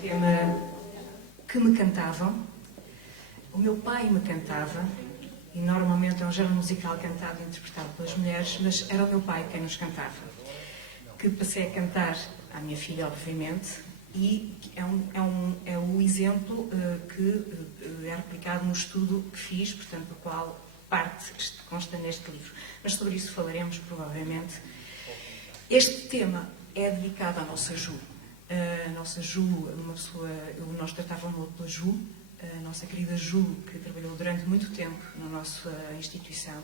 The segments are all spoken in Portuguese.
tema que me cantavam. O meu pai me cantava, e normalmente é um género musical cantado e interpretado pelas mulheres, mas era o meu pai quem nos cantava. Que passei a cantar à minha filha, obviamente, e é o exemplo que é replicado no estudo que fiz, portanto, do qual parte consta neste livro. Mas sobre isso falaremos, provavelmente. Este tema é dedicado à nossa Ju. A nossa Ju, nós tratávamos pela Ju, a nossa querida Ju, que trabalhou durante muito tempo na nossa instituição.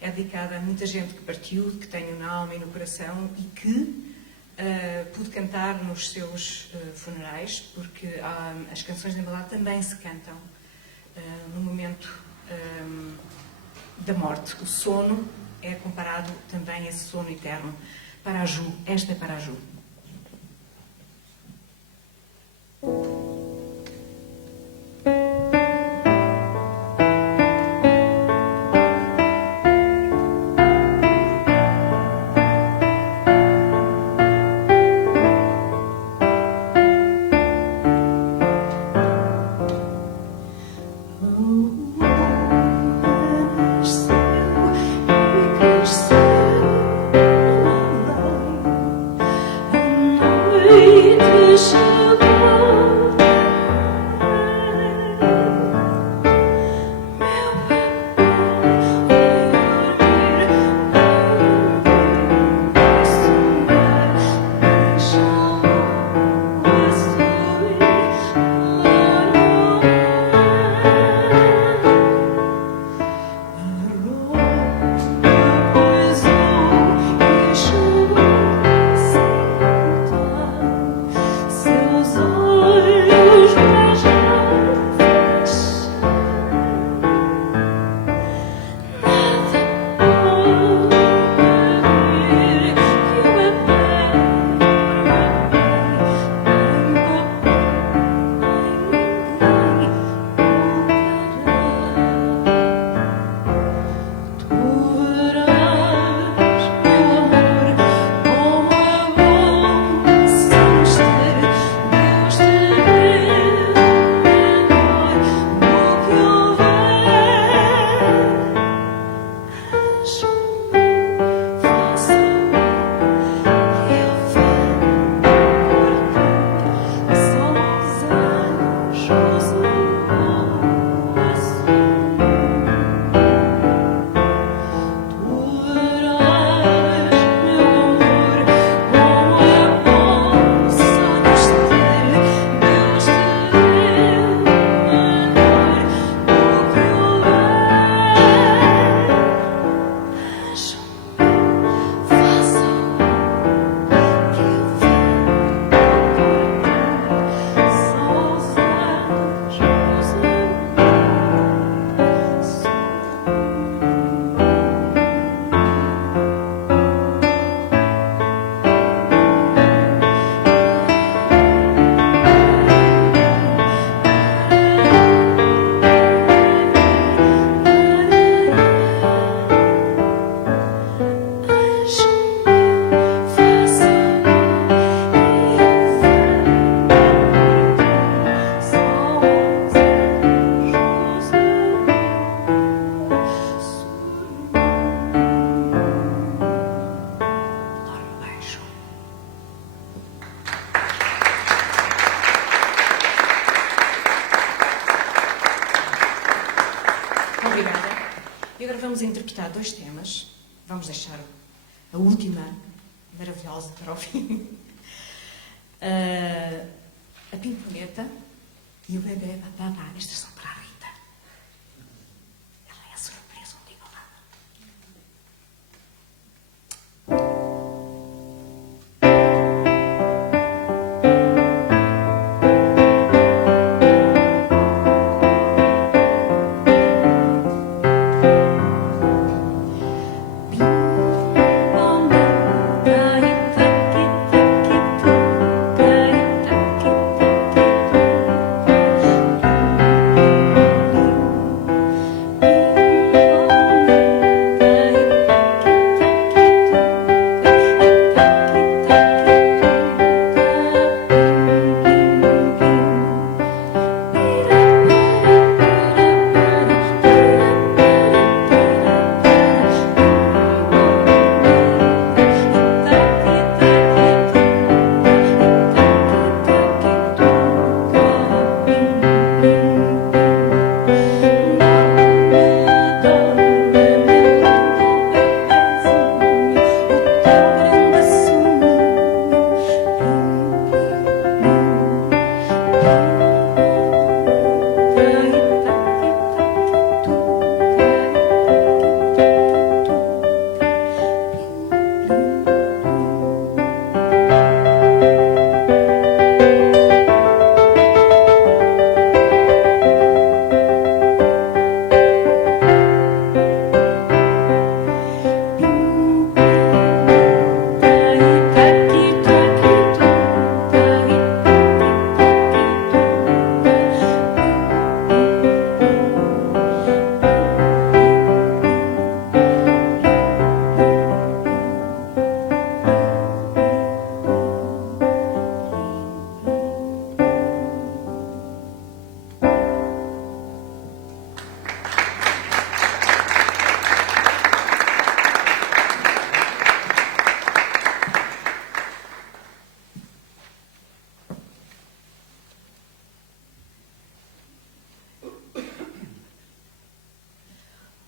É dedicada a muita gente que partiu, que tenho na alma e no coração e que pude cantar nos seus funerais, porque as canções de embalado também se cantam no momento da morte. O sono é comparado também a esse sono eterno. Para a Ju, esta é para a Ju. Interpretar dois temas. Vamos deixar a última maravilhosa para o fim. A Pimpoleta e o Bebê Babá. Estas são para a Rita. Ela é a surpresa, não digo nada.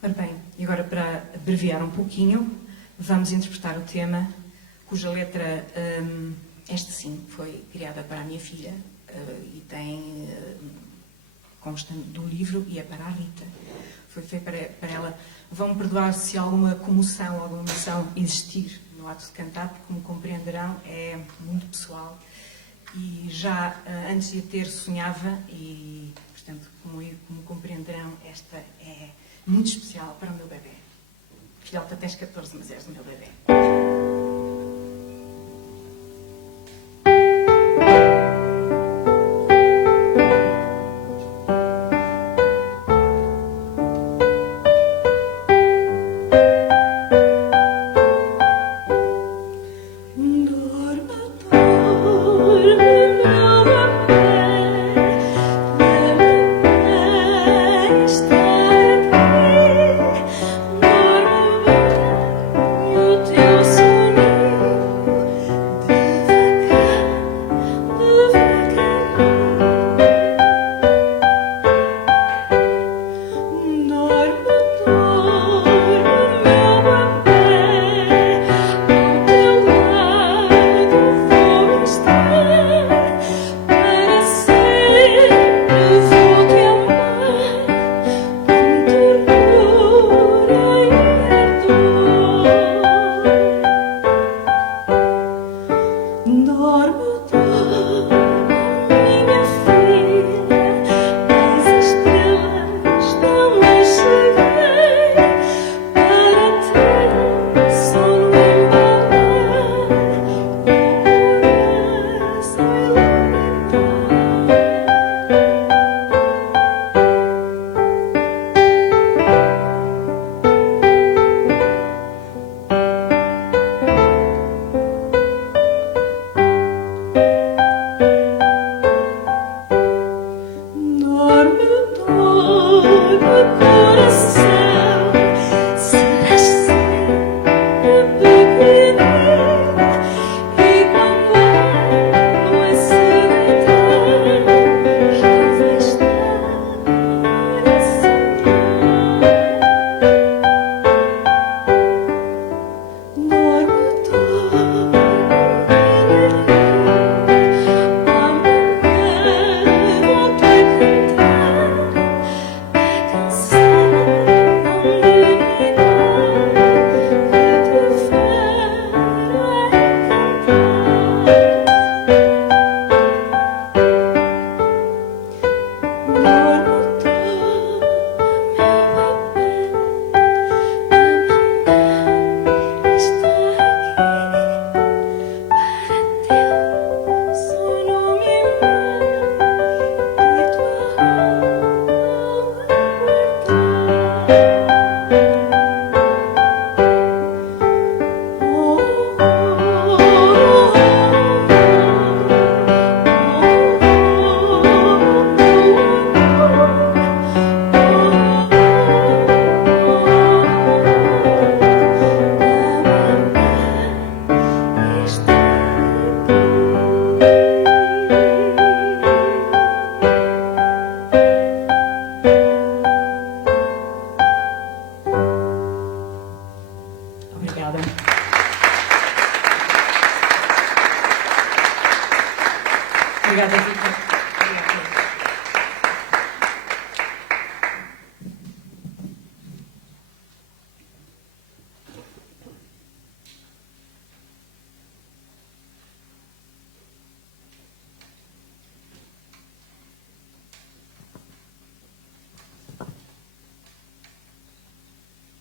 Ora bem, e agora para abreviar um pouquinho, vamos interpretar o tema, cuja letra, esta sim, foi criada para a minha filha e tem, consta do livro e é para a Rita. Foi feito para ela. Vão-me perdoar se alguma comoção, alguma emoção existir no ato de cantar, porque, como compreenderão, é muito pessoal. E já antes de a ter, sonhava e, portanto, como compreenderão, esta é muito especial para o meu bebê. Filhota, tens 14, mas és o meu bebê. Obrigada, Rita.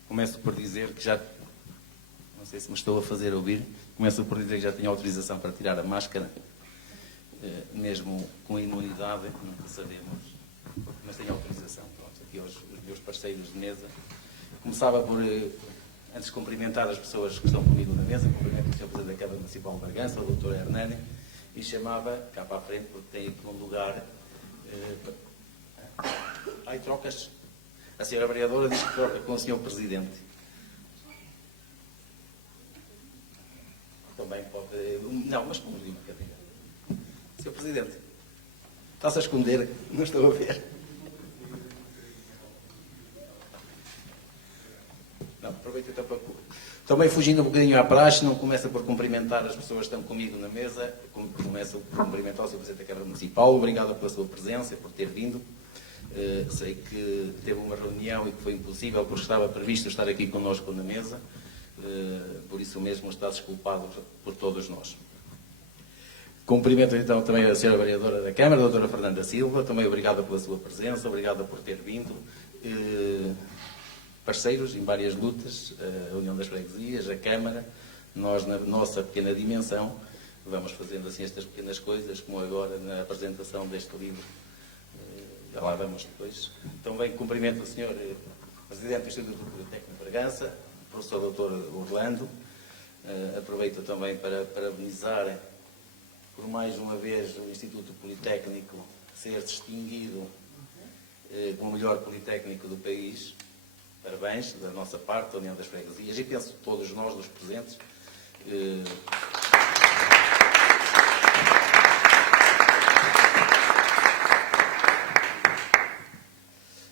Começo por dizer que já, não sei se me estou a fazer ouvir, começo por dizer que já tenho autorização para tirar a máscara, mesmo com imunidade, nunca sabemos, mas tenho autorização. Pronto, aqui aos meus parceiros de mesa. Começava por, antes de cumprimentar as pessoas que estão comigo na mesa, cumprimento o Sr. Presidente da Câmara Municipal de Bragança, o Dr. Hernani, e chamava cá para a frente, porque tem aqui um lugar... Ai, trocas... A senhora vereadora diz que troca com o senhor Presidente. Também pode... Não, mas pomos-lhe uma cadeira. Senhor Presidente, está-se a esconder? Não estou a ver. Também fugindo um bocadinho à praxe, não começa por cumprimentar as pessoas que estão comigo na mesa, começo por cumprimentar o Sr. Presidente da Câmara Municipal. Obrigado pela sua presença, por ter vindo. Sei que teve uma reunião e que foi impossível porque estava previsto estar aqui connosco na mesa. Por isso mesmo está desculpado por todos nós. Cumprimento então também a Sra. Vereadora da Câmara, a Dra. Fernanda Silva. Também obrigado pela sua presença, obrigado por ter vindo. Parceiros em várias lutas, a União das Freguesias, a Câmara, nós na nossa pequena dimensão vamos fazendo assim estas pequenas coisas, como agora na apresentação deste livro, já lá vamos depois. Também cumprimento o Sr. Presidente do Instituto Politécnico de Bragança, professor Dr. Orlando. Aproveito também para parabenizar por mais uma vez o Instituto Politécnico ser distinguido como o melhor politécnico do país. Parabéns da nossa parte, da União das Freguesias, e penso todos nós, dos presentes.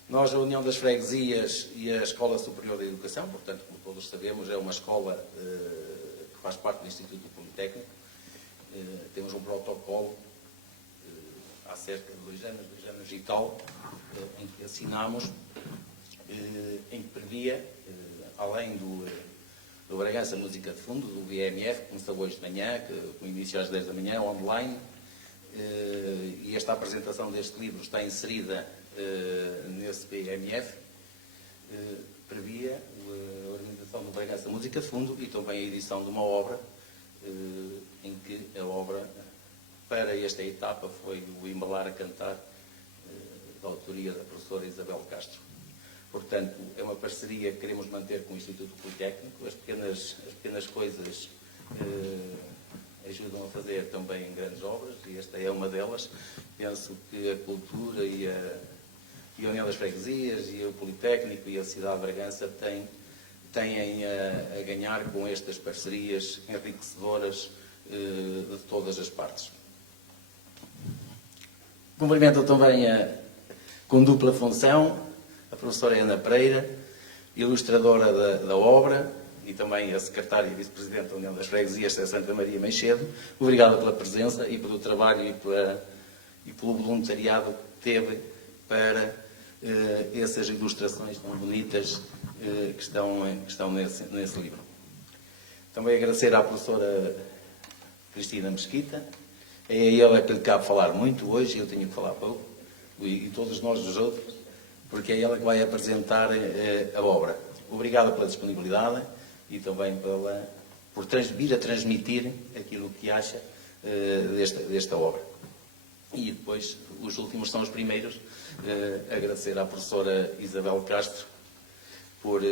Nós, a União das Freguesias e a Escola Superior de Educação, portanto, como todos sabemos, é uma escola que faz parte do Instituto Politécnico. Temos um protocolo há cerca de 2 anos e tal, em que assinamos, em que previa, além do Bragança Música de Fundo, do VMF, que começou hoje de manhã, com início às 10 da manhã, online, e esta apresentação deste livro está inserida nesse VMF, previa a organização do Bragança Música de Fundo e também a edição de uma obra, em que a obra, para esta etapa, foi o Embalar a Cantar, da autoria da professora Isabel Castro. Portanto, é uma parceria que queremos manter com o Instituto Politécnico. As pequenas coisas ajudam a fazer também grandes obras, e esta é uma delas. Penso que a cultura e a União das Freguesias e o Politécnico e a cidade de Bragança têm a ganhar com estas parcerias enriquecedoras de todas as partes. Cumprimento também com dupla função a professora Ana Pereira, ilustradora da obra, e também a secretária e vice-presidente da União das Freguesias, Santa Maria Meixedo. Obrigado pela presença e pelo trabalho e pelo voluntariado que teve para essas ilustrações tão bonitas que estão nesse livro. Também agradecer à professora Cristina Mesquita. É ela que lhe cabe falar muito hoje, eu tenho que falar pouco, e todos nós os outros, porque é ela que vai apresentar a obra. Obrigado pela disponibilidade e também por vir a transmitir aquilo que acha desta obra. E depois, os últimos são os primeiros. Agradecer à professora Isabel Castro por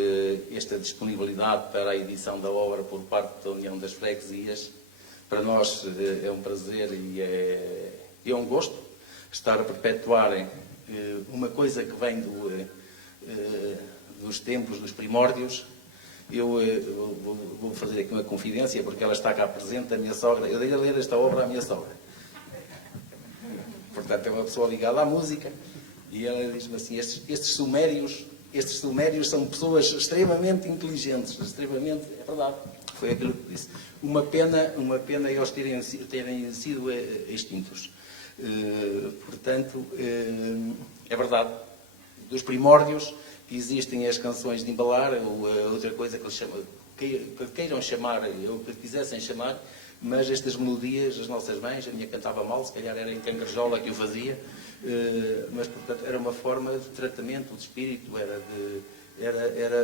esta disponibilidade para a edição da obra por parte da União das Freguesias. Para nós é um prazer e é um gosto estar a perpetuar uma coisa que vem dos tempos, dos primórdios. Eu vou fazer aqui uma confidência, porque ela está cá presente, a minha sogra. Eu dei a ler esta obra à minha sogra. Portanto, é uma pessoa ligada à música, e ela diz-me assim: estes sumérios são pessoas extremamente inteligentes, extremamente... É verdade, foi aquilo que disse. Uma pena eles terem sido extintos. Portanto, é verdade, dos primórdios que existem as canções de embalar, ou outra coisa que queiram chamar, ou que quisessem chamar, mas estas melodias, as nossas mães, a minha cantava mal, se calhar era em cangarola que o fazia, mas, portanto, era uma forma de tratamento de espírito,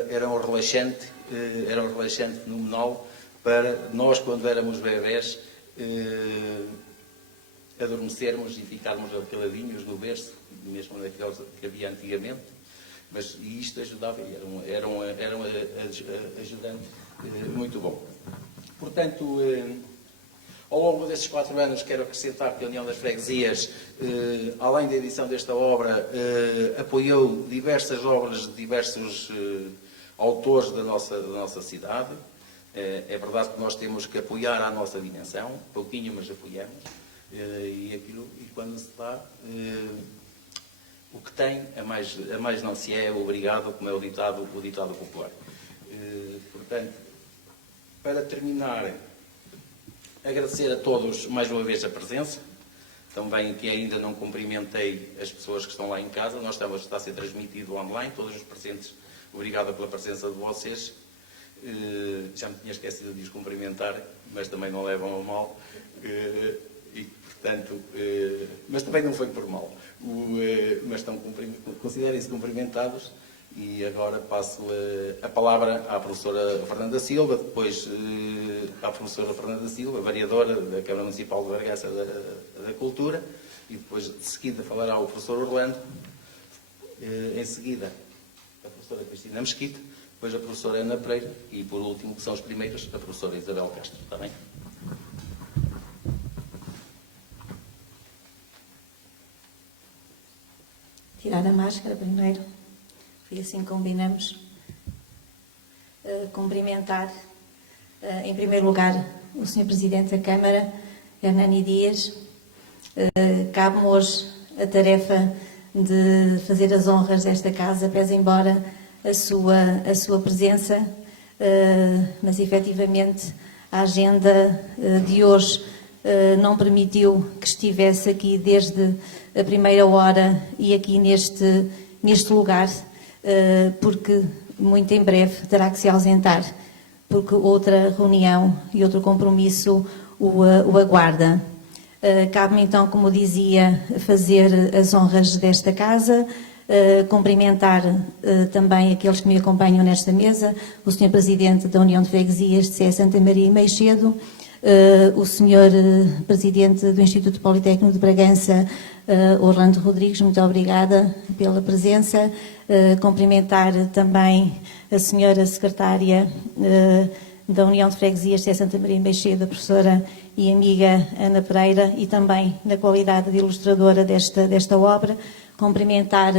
era um relaxante fenomenal para nós, quando éramos bebés, adormecermos e ficarmos caladinhos no berço, mesmo naqueles que havia antigamente, mas isto ajudava, e era um ajudante muito bom. Portanto, ao longo destes 4 anos, quero acrescentar que a União das Freguesias, além da edição desta obra, apoiou diversas obras de diversos autores da nossa cidade. É verdade que nós temos que apoiar à nossa dimensão, pouquinho, mas apoiamos. E quando se dá, o que tem, a mais não se é obrigado, como é o ditado popular. Portanto, Para terminar, agradecer a todos mais uma vez a presença. Também que ainda não cumprimentei as pessoas que estão lá em casa. Está a ser transmitido online. Todos os presentes, obrigado pela presença de vocês. Já me tinha esquecido de os cumprimentar, mas também não levam a mal. Portanto, mas também não foi por mal. Mas considerem-se cumprimentados. E agora passo a palavra à professora Fernanda Silva, depois à professora Fernanda Silva, variadora da Câmara Municipal de Bargança da Cultura, e depois de seguida falará o professor Orlando, em seguida a professora Cristina Mesquita, depois a professora Ana Pereira e, por último, que são os primeiros, a professora Isabel Castro. Está bem? Tirar a máscara primeiro. Foi assim que combinamos. Cumprimentar, em primeiro lugar, o Sr. Presidente da Câmara, Hernani Dias. Cabe-me hoje a tarefa de fazer as honras desta casa, pese embora a sua presença, mas efetivamente a agenda de hoje não permitiu que estivesse aqui desde a primeira hora e aqui neste lugar, porque muito em breve terá que se ausentar, porque outra reunião e outro compromisso o aguarda. Cabe-me então, como dizia, fazer as honras desta casa, cumprimentar também aqueles que me acompanham nesta mesa, o Sr. Presidente da União de Freguesias de Sé Santa Maria e Meixedo, o Sr. Presidente do Instituto Politécnico de Bragança, Orlando Rodrigues, muito obrigada pela presença. Cumprimentar também a Sra. Secretária da União de Freguesias de Sé Santa Maria e Meixedo, a professora e amiga Ana Pereira, e também na qualidade de ilustradora desta obra. Cumprimentar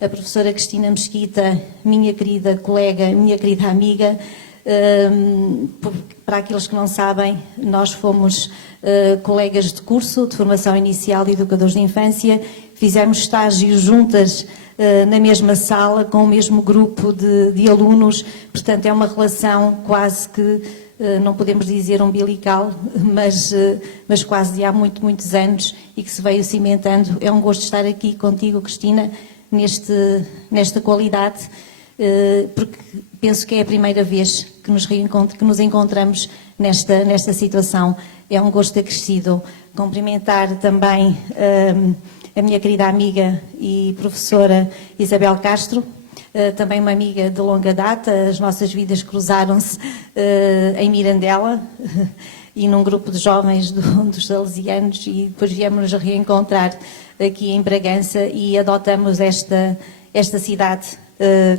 a professora Cristina Mesquita, minha querida colega, minha querida amiga. Para aqueles que não sabem, nós fomos colegas de curso de formação inicial de educadores de infância, fizemos estágios juntas na mesma sala, com o mesmo grupo de alunos, portanto é uma relação quase que, não podemos dizer umbilical, mas quase de há muitos anos e que se veio cimentando. É um gosto estar aqui contigo, Cristina, nesta qualidade, porque penso que é a primeira vez que nos encontramos nesta situação. É um gosto acrescido. Cumprimentar também a minha querida amiga e professora Isabel Castro, também uma amiga de longa data. As nossas vidas cruzaram-se em Mirandela e num grupo de jovens dos salesianos, e depois viemos a reencontrar aqui em Bragança e adotamos esta cidade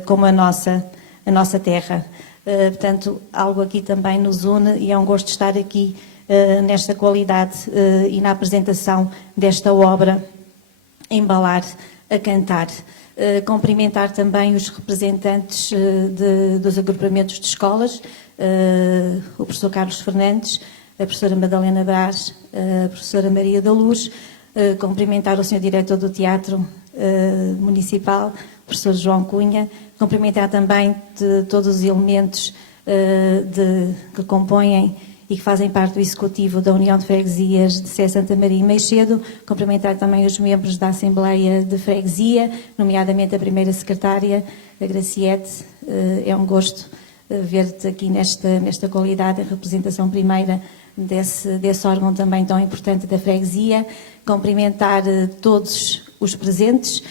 como a nossa terra. Portanto, algo aqui também nos une e é um gosto estar aqui nesta qualidade e na apresentação desta obra, embalar, a cantar. Cumprimentar também os representantes dos agrupamentos de escolas, o professor Carlos Fernandes, a professora Madalena Brás, a professora Maria da Luz. Cumprimentar o Sr. Diretor do Teatro Municipal, o professor João Cunha. Cumprimentar também de todos os elementos que compõem e que fazem parte do Executivo da União de Freguesias de Sé Santa Maria e Meixedo. Cumprimentar também os membros da Assembleia de Freguesia, nomeadamente a primeira secretária, a Graciete. É um gosto ver-te aqui nesta qualidade, a representação primeira desse órgão também tão importante da freguesia. Cumprimentar todos os presentes.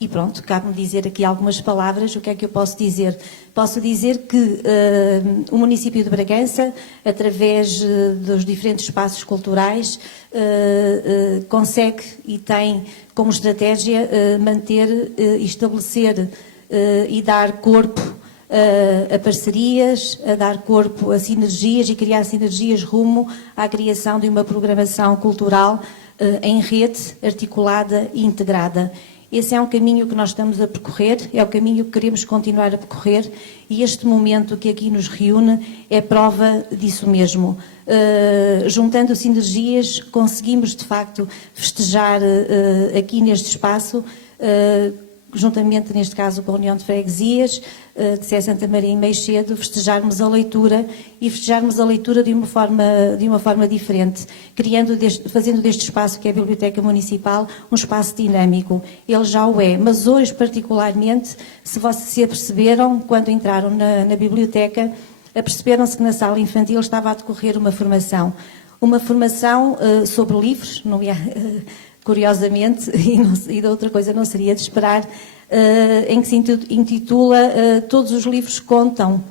E pronto, cabe-me dizer aqui algumas palavras. O que é que eu posso dizer? Posso dizer que o município de Bragança, através dos diferentes espaços culturais, consegue e tem como estratégia manter, estabelecer e dar corpo a parcerias, a dar corpo a sinergias e criar sinergias rumo à criação de uma programação cultural em rede, articulada e integrada. Esse é um caminho que nós estamos a percorrer, é o caminho que queremos continuar a percorrer, e este momento que aqui nos reúne é prova disso mesmo. Juntando sinergias, conseguimos de facto festejar aqui neste espaço, juntamente neste caso com a União de Freguesias, de Sé Santa Maria em Meixedo, festejarmos a leitura e festejarmos a leitura de uma forma diferente, fazendo deste espaço, que é a Biblioteca Municipal, um espaço dinâmico. Ele já o é, mas hoje, particularmente, se vocês se aperceberam, quando entraram na biblioteca, aperceberam-se que na sala infantil estava a decorrer uma formação sobre livros, curiosamente, e da outra coisa não seria de esperar, em que se intitula Todos os livros contam.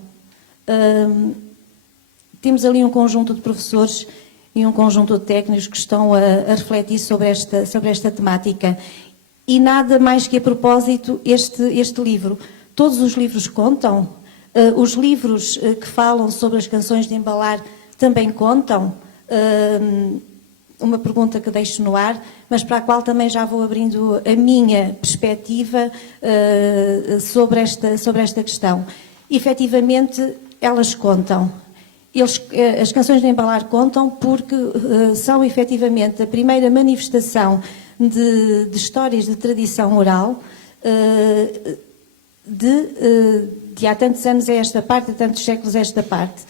Temos ali um conjunto de professores e um conjunto de técnicos que estão a refletir sobre esta temática. E nada mais que a propósito este livro. Todos os livros contam. Os livros que falam sobre as canções de embalar também contam. Uma pergunta que deixo no ar, mas para a qual também já vou abrindo a minha perspectiva sobre esta questão. Efetivamente, elas contam. As canções de embalar contam porque são efetivamente a primeira manifestação de histórias de tradição oral de há tantos anos a esta parte, há tantos séculos a esta parte.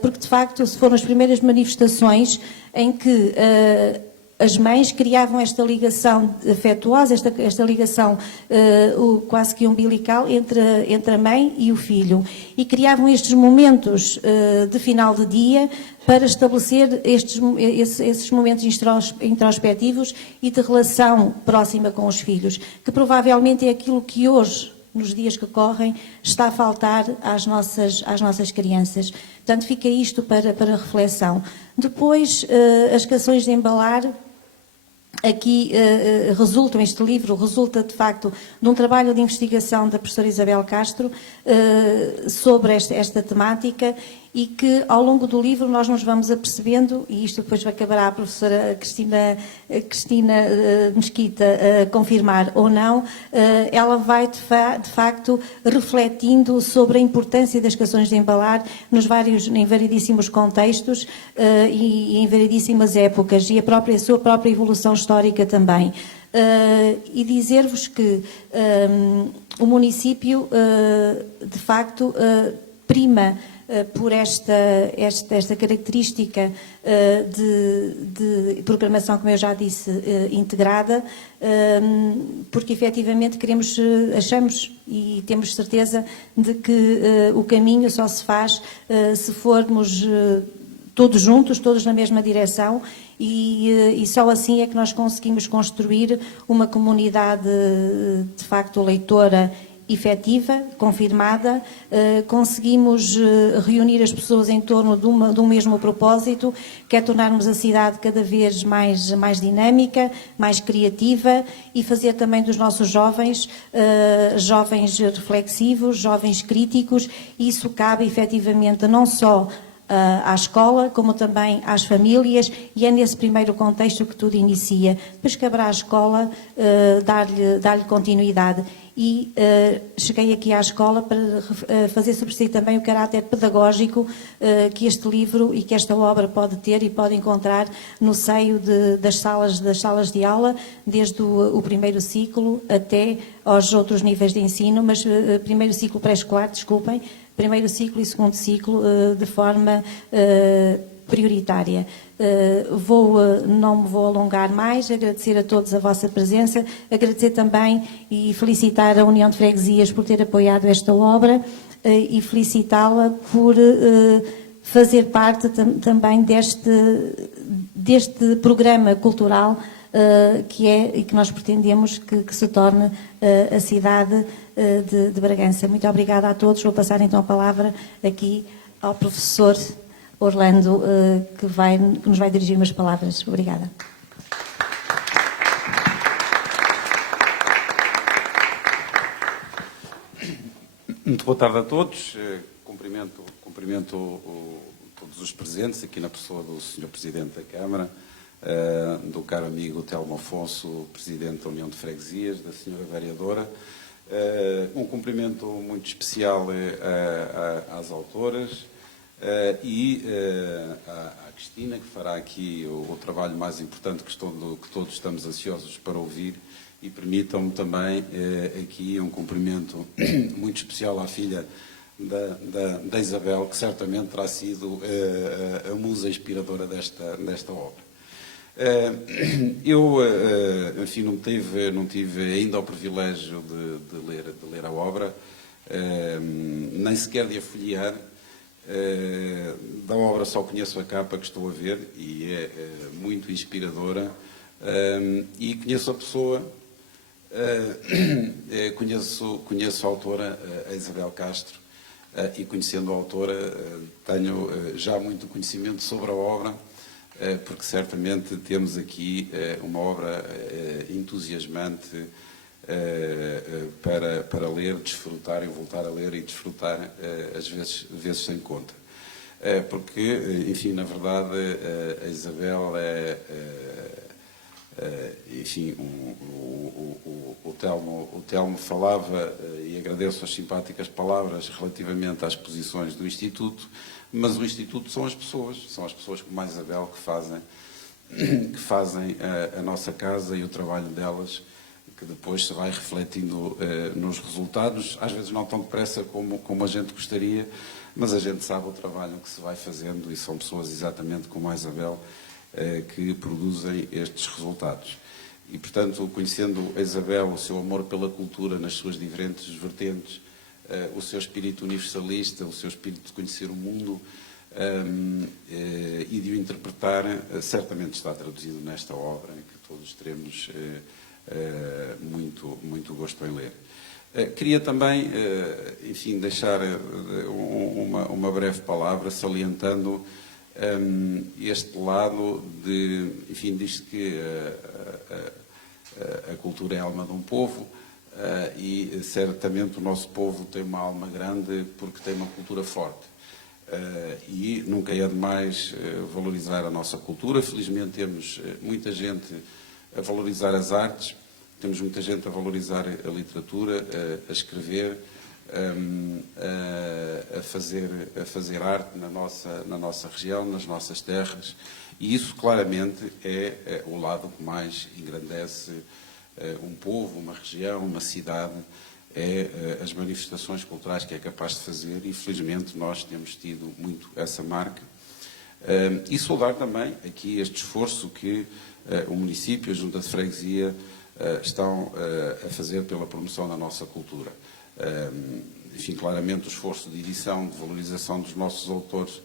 Porque, de facto, foram as primeiras manifestações em que as mães criavam esta ligação afetuosa, esta ligação quase que umbilical entre a mãe e o filho. E criavam estes momentos de final de dia para estabelecer esses momentos introspectivos e de relação próxima com os filhos, que provavelmente é aquilo que hoje, nos dias que correm, está a faltar às nossas crianças. Portanto, fica isto para reflexão. Depois, as canções de embalar, aqui este livro resulta, de facto, de um trabalho de investigação da professora Isabel Castro sobre esta temática, e que, ao longo do livro, nós nos vamos apercebendo, e isto depois vai acabar a professora Cristina Mesquita confirmar ou não, ela vai, de facto, refletindo sobre a importância das canções de embalar em variedíssimos contextos e em variedíssimas épocas, e a sua própria evolução histórica também. E dizer-vos que o município, de facto, prima por esta característica de programação, como eu já disse, integrada, porque efetivamente achamos e temos certeza de que o caminho só se faz se formos todos juntos, todos na mesma direção, e só assim é que nós conseguimos construir uma comunidade de facto leitora efetiva, confirmada, conseguimos reunir as pessoas em torno de um mesmo propósito, que é tornarmos a cidade cada vez mais dinâmica, mais criativa, e fazer também dos nossos jovens reflexivos, jovens críticos. E isso cabe efetivamente não só à escola, como também às famílias, e é nesse primeiro contexto que tudo inicia. Depois caberá à escola dar-lhe continuidade. E cheguei aqui à escola para fazer sobressair também o caráter pedagógico que este livro e que esta obra pode ter e pode encontrar no seio das salas de aula, desde o primeiro ciclo até aos outros níveis de ensino, mas primeiro ciclo pré-escolar, desculpem, primeiro ciclo e segundo ciclo de forma prioritária. Não me vou alongar mais, agradecer a todos a vossa presença, agradecer também e felicitar a União de Freguesias por ter apoiado esta obra e felicitá-la por fazer parte também deste programa cultural que é e que nós pretendemos que se torne a cidade de Bragança. Muito obrigada a todos. Vou passar então a palavra aqui ao professor Orlando, que nos vai dirigir umas palavras. Obrigada. Muito boa tarde a todos. Cumprimento todos os presentes, aqui na pessoa do Sr. Presidente da Câmara, do caro amigo Telmo Afonso, Presidente da União de Freguesias, da Sra. Vereadora. Um cumprimento muito especial às autoras e à Cristina, que fará aqui o trabalho mais importante que todos estamos ansiosos para ouvir, e permitam-me também aqui um cumprimento muito especial à filha da Isabel, que certamente terá sido a musa inspiradora desta obra. Eu, enfim, não tive ainda o privilégio de ler a obra, nem sequer de a folhear. Da obra só conheço a capa que estou a ver e é muito inspiradora, e conheço a pessoa, conheço a autora, a Isabel Castro, e conhecendo a autora tenho já muito conhecimento sobre a obra, porque certamente temos aqui uma obra entusiasmante para ler, desfrutar e voltar a ler e desfrutar, às vezes sem conta. Porque, enfim, na verdade, a Isabel enfim, o Telmo falava, e agradeço as simpáticas palavras relativamente às posições do Instituto, mas o Instituto são as pessoas como a Isabel que fazem a nossa casa e o trabalho delas, que depois se vai refletindo nos resultados, às vezes não tão depressa como a gente gostaria, mas a gente sabe o trabalho que se vai fazendo e são pessoas exatamente como a Isabel que produzem estes resultados. E, portanto, conhecendo a Isabel, o seu amor pela cultura nas suas diferentes vertentes, o seu espírito universalista, o seu espírito de conhecer o mundo e de o interpretar, certamente está traduzido nesta obra, em que todos teremos muito gosto em ler. Queria também, enfim, deixar uma breve palavra salientando este lado de, enfim, diz-se que a cultura é a alma de um povo, e certamente o nosso povo tem uma alma grande porque tem uma cultura forte. E nunca é demais valorizar a nossa cultura. Felizmente temos muita gente a valorizar as artes, temos muita gente a valorizar a literatura, a escrever, a fazer arte na nossa região, nas nossas terras, e isso claramente é o lado que mais engrandece um povo, uma região, uma cidade, as manifestações culturais que é capaz de fazer, e felizmente nós temos tido muito essa marca. E saudar também aqui este esforço que o município, a Junta de Freguesia, estão a fazer pela promoção da nossa cultura. Enfim, claramente o esforço de edição, de valorização dos nossos autores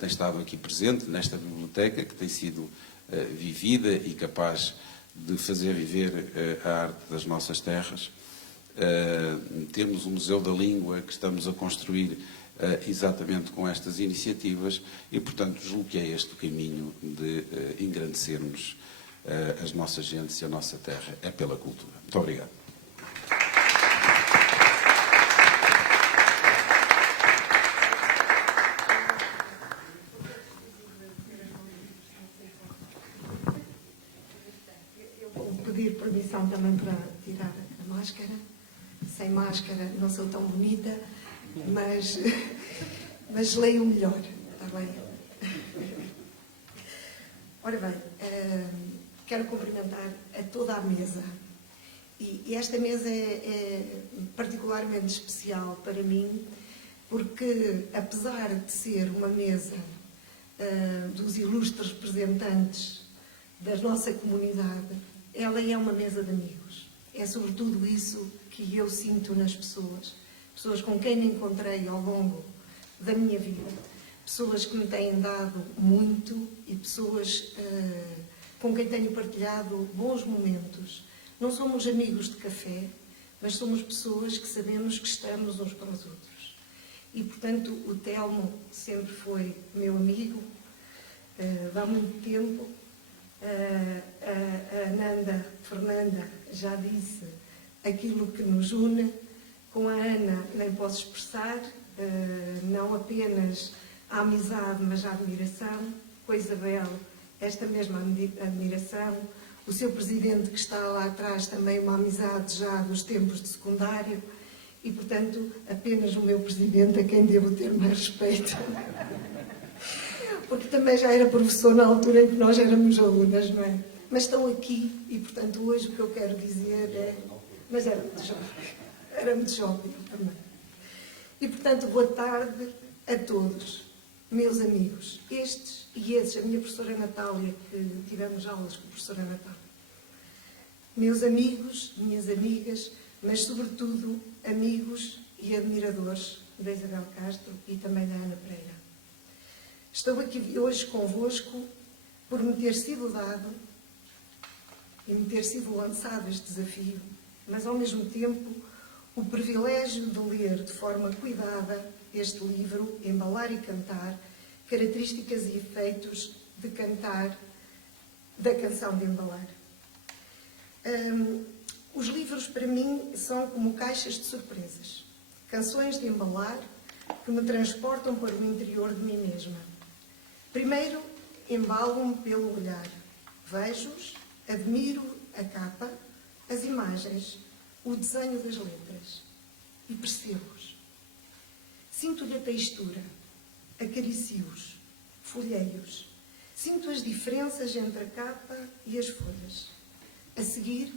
tem estado aqui presente nesta biblioteca, que tem sido vivida e capaz de fazer viver a arte das nossas terras. Temos o Museu da Língua, que estamos a construir exatamente com estas iniciativas e, portanto, julgo que é este o caminho de engrandecermos as nossas gentes e a nossa terra, é pela cultura. Muito obrigado. Eu vou pedir permissão também para tirar a máscara. Sem máscara não sou tão bonita, mas leio melhor, está bem? Ora bem, quero cumprimentar a toda a mesa. E esta mesa é particularmente especial para mim, porque, apesar de ser uma mesa dos ilustres representantes da nossa comunidade, ela é uma mesa de amigos. É sobretudo isso que eu sinto nas pessoas. Pessoas com quem me encontrei ao longo da minha vida. Pessoas que me têm dado muito e pessoas com quem tenho partilhado bons momentos. Não somos amigos de café, mas somos pessoas que sabemos que estamos uns para os outros. E, portanto, o Telmo sempre foi meu amigo, há muito tempo. A Nanda Fernanda já disse aquilo que nos une. Com a Ana nem posso expressar, não apenas a amizade, mas a admiração. Com a Isabel, esta mesma admiração. O seu presidente, que está lá atrás, também uma amizade já dos tempos de secundário. E, portanto, apenas o meu presidente a quem devo ter mais respeito. Porque também já era professor na altura em que nós éramos alunas, não é? mas estão aqui e, portanto, hoje o que eu quero dizer é... Mas era muito jovem também. E, portanto, boa tarde a todos, meus amigos, estes e esses, a minha professora Natália, que tivemos aulas com a professora Natália. Meus amigos, minhas amigas, mas, sobretudo, amigos e admiradores da Isabel Castro e também da Ana Pereira. Estou aqui hoje convosco por me ter sido dado e me ter sido lançado este desafio, mas, ao mesmo tempo, o privilégio de ler de forma cuidada este livro, Embalar e Cantar, características e efeitos de cantar, da canção de embalar. Os livros, para mim, são como caixas de surpresas. Canções de embalar que me transportam para o interior de mim mesma. Primeiro, embalo-me pelo olhar. Vejo-os, admiro a capa, as imagens, o desenho das letras e percebo-os. Sinto-lhe a textura, acaricio-os, folheio-os. Sinto as diferenças entre a capa e as folhas. A seguir,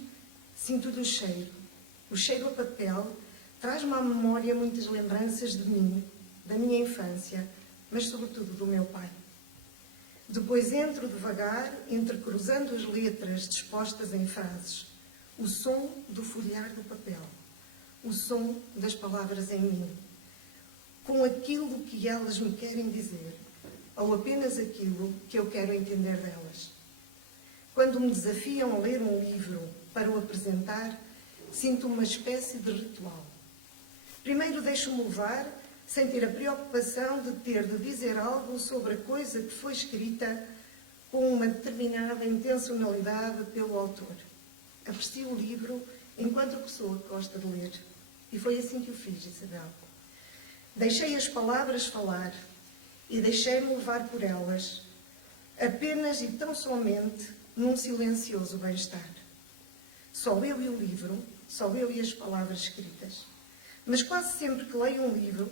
sinto-lhe o cheiro a papel, traz-me à memória muitas lembranças de mim, da minha infância, mas sobretudo do meu pai. Depois entro devagar, entrecruzando as letras dispostas em frases, o som do folhear do papel, o som das palavras em mim, com aquilo que elas me querem dizer, ou apenas aquilo que eu quero entender delas. Quando me desafiam a ler um livro para o apresentar, sinto uma espécie de ritual. Primeiro deixo-me levar, sem ter a preocupação de ter de dizer algo sobre a coisa que foi escrita com uma determinada intencionalidade pelo autor. Aprecio o livro enquanto a pessoa que gosta de ler. E foi assim que o fiz, Isabel. Deixei as palavras falar e deixei-me levar por elas, apenas e tão somente num silencioso bem-estar. Só eu e o livro, só eu e as palavras escritas. Mas quase sempre que leio um livro,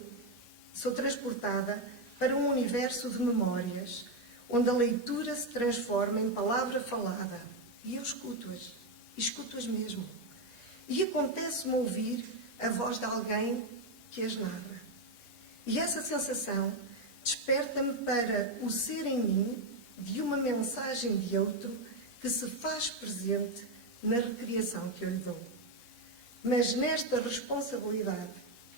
sou transportada para um universo de memórias, onde a leitura se transforma em palavra falada. E eu escuto-as mesmo. E acontece-me ouvir a voz de alguém que as narra. E essa sensação desperta-me para o ser em mim de uma mensagem de outro que se faz presente na recriação que eu lhe dou. Mas nesta responsabilidade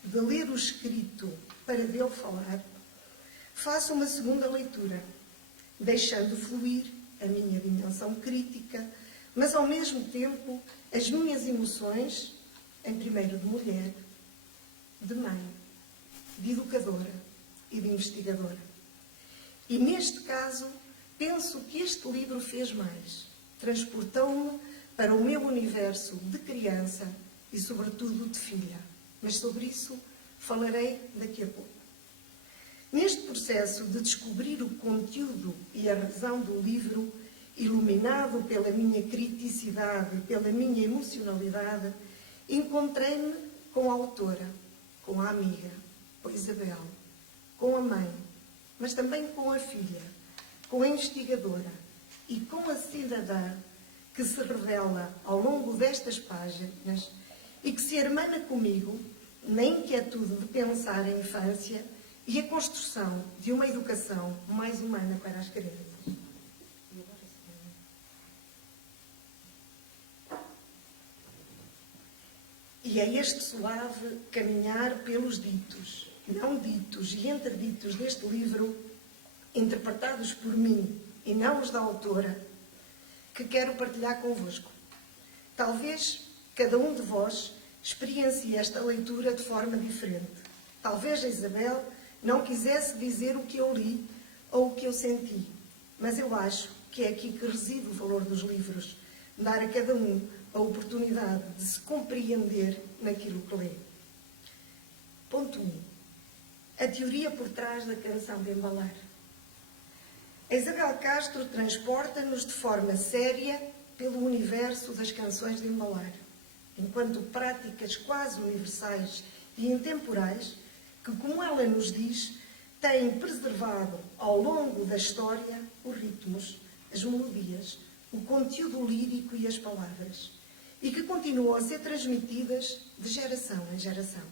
de ler o escrito para dele falar, faço uma segunda leitura, deixando fluir a minha dimensão crítica, mas ao mesmo tempo as minhas emoções, em primeiro de mulher, de mãe, de educadora e de investigadora. E neste caso, penso que este livro fez mais. Transportou-me para o meu universo de criança e, sobretudo, de filha. Mas sobre isso falarei daqui a pouco. Neste processo de descobrir o conteúdo e a razão do livro, iluminado pela minha criticidade e pela minha emocionalidade, encontrei-me com a autora, com a amiga, com a Isabel, com a mãe, mas também com a filha, com a investigadora e com a cidadã que se revela ao longo destas páginas e que se hermana comigo na inquietude de pensar a infância e a construção de uma educação mais humana para as crianças. E é este suave caminhar pelos ditos, não ditos e entreditos deste livro, interpretados por mim e não os da autora, que quero partilhar convosco. Talvez cada um de vós experiencie esta leitura de forma diferente. Talvez a Isabel não quisesse dizer o que eu li ou o que eu senti, mas eu acho que é aqui que reside o valor dos livros, dar a cada um a oportunidade de se compreender naquilo que lê. Ponto 1. A teoria por trás da canção de embalar. A Isabel Castro transporta-nos de forma séria pelo universo das canções de embalar, enquanto práticas quase universais e intemporais que, como ela nos diz, têm preservado ao longo da história os ritmos, as melodias, o conteúdo lírico e as palavras, e que continuam a ser transmitidas de geração em geração.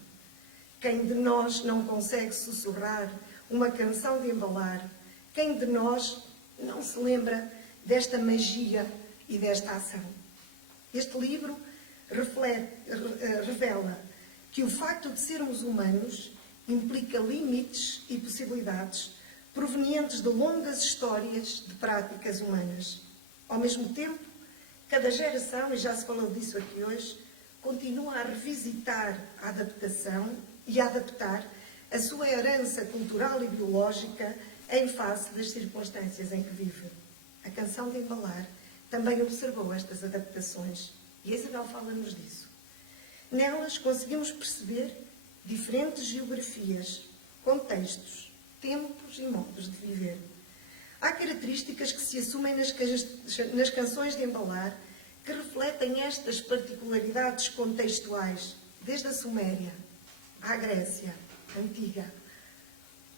Quem de nós não consegue sussurrar uma canção de embalar? Quem de nós não se lembra desta magia e desta ação? Este livro revela que o facto de sermos humanos implica limites e possibilidades provenientes de longas histórias de práticas humanas. Ao mesmo tempo, cada geração, e já se falou disso aqui hoje, continua a revisitar a adaptação e a adaptar a sua herança cultural e biológica em face das circunstâncias em que vive. A canção de embalar também observou estas adaptações e a Isabel fala-nos disso. Nelas conseguimos perceber diferentes geografias, contextos, tempos e modos de viver. Há características que se assumem nas canções de embalar que refletem estas particularidades contextuais, desde a Suméria à Grécia Antiga,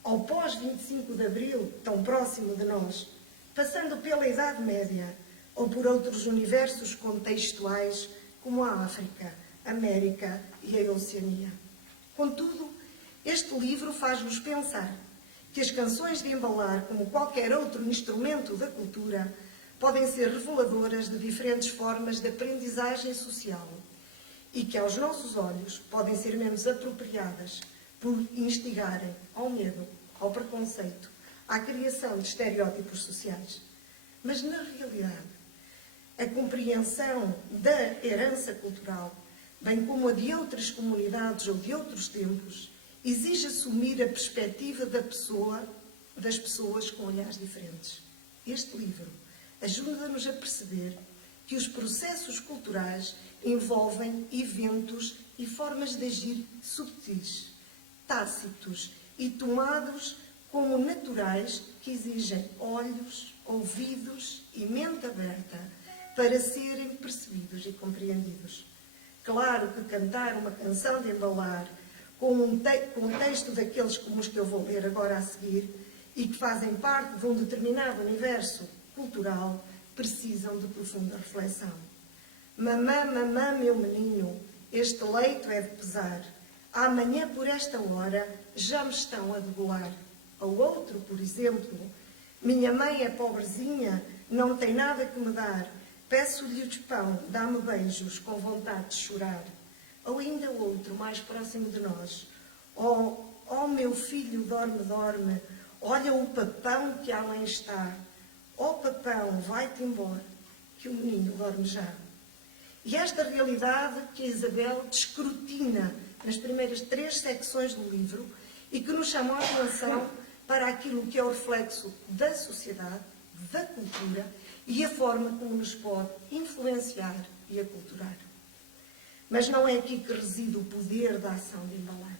ao pós-25 de Abril, tão próximo de nós, passando pela Idade Média ou por outros universos contextuais como a África, a América e a Oceania. Contudo, este livro faz-nos pensar que as canções de embalar, como qualquer outro instrumento da cultura, podem ser reveladoras de diferentes formas de aprendizagem social e que, aos nossos olhos, podem ser menos apropriadas por instigarem ao medo, ao preconceito, à criação de estereótipos sociais. Mas, na realidade, a compreensão da herança cultural, bem como a de outras comunidades ou de outros tempos, exige assumir a perspectiva das pessoas com olhares diferentes. Este livro ajuda-nos a perceber que os processos culturais envolvem eventos e formas de agir subtis, tácitos e tomados como naturais que exigem olhos, ouvidos e mente aberta para serem percebidos e compreendidos. Claro que cantar uma canção de embalar com um texto daqueles como os que eu vou ler agora a seguir e que fazem parte de um determinado universo cultural, precisam de profunda reflexão. Mamã, mamã, meu menino, este leito é de pesar. Amanhã, por esta hora, já me estão a degolar. Ou outro, por exemplo, minha mãe é pobrezinha, não tem nada que me dar. Peço-lhe o pão, dá-me beijos, com vontade de chorar. Ou ainda outro, mais próximo de nós. Oh, meu filho, dorme, dorme. Olha o papão que a mãe está. Oh, papão, vai-te embora, que o menino dorme já. E esta realidade que a Isabel descrutina nas primeiras 3 secções do livro e que nos chama a atenção para aquilo que é o reflexo da sociedade, da cultura e a forma como nos pode influenciar e aculturar. Mas não é aqui que reside o poder da ação de embalar.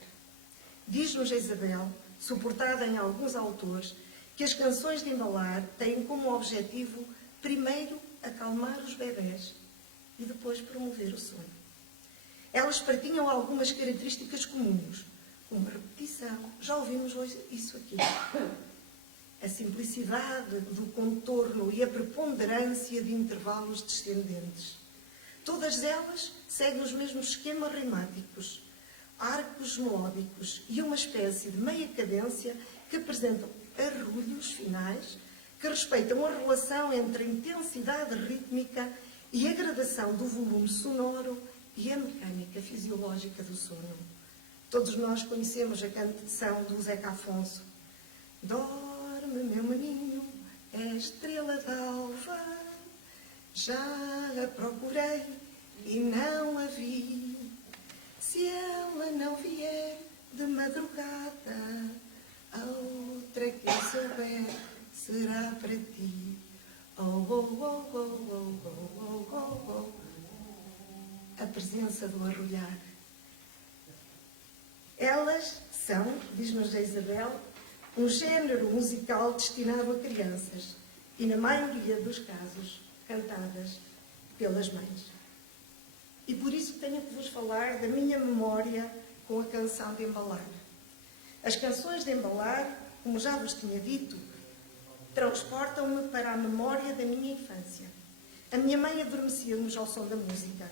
Diz-nos a Isabel, suportada em alguns autores, que as canções de embalar têm como objetivo, primeiro, acalmar os bebés e depois promover o sonho. Elas partilham algumas características comuns, como a repetição. Já ouvimos hoje isso aqui. A simplicidade do contorno e a preponderância de intervalos descendentes. Todas elas seguem os mesmos esquemas rimáticos, arcos melódicos e uma espécie de meia cadência que apresentam arrulhos finais que respeitam a relação entre a intensidade rítmica e a gradação do volume sonoro e a mecânica fisiológica do sono. Todos nós conhecemos a canção do Zeca Afonso. Dorme, meu menino, é estrela d'alva, já a procurei e não a vi. Se ela não vier de madrugada, a outra que eu souber será para ti. Oh, oh, oh, oh, oh, oh, oh, oh. A presença do arrulhar. Elas são, diz-nos a Isabel, um género musical destinado a crianças e, na maioria dos casos, cantadas pelas mães. E por isso tenho que vos falar da minha memória com a canção de embalar. As canções de embalar, como já vos tinha dito, transportam-me para a memória da minha infância A minha mãe adormecia-nos ao som da música,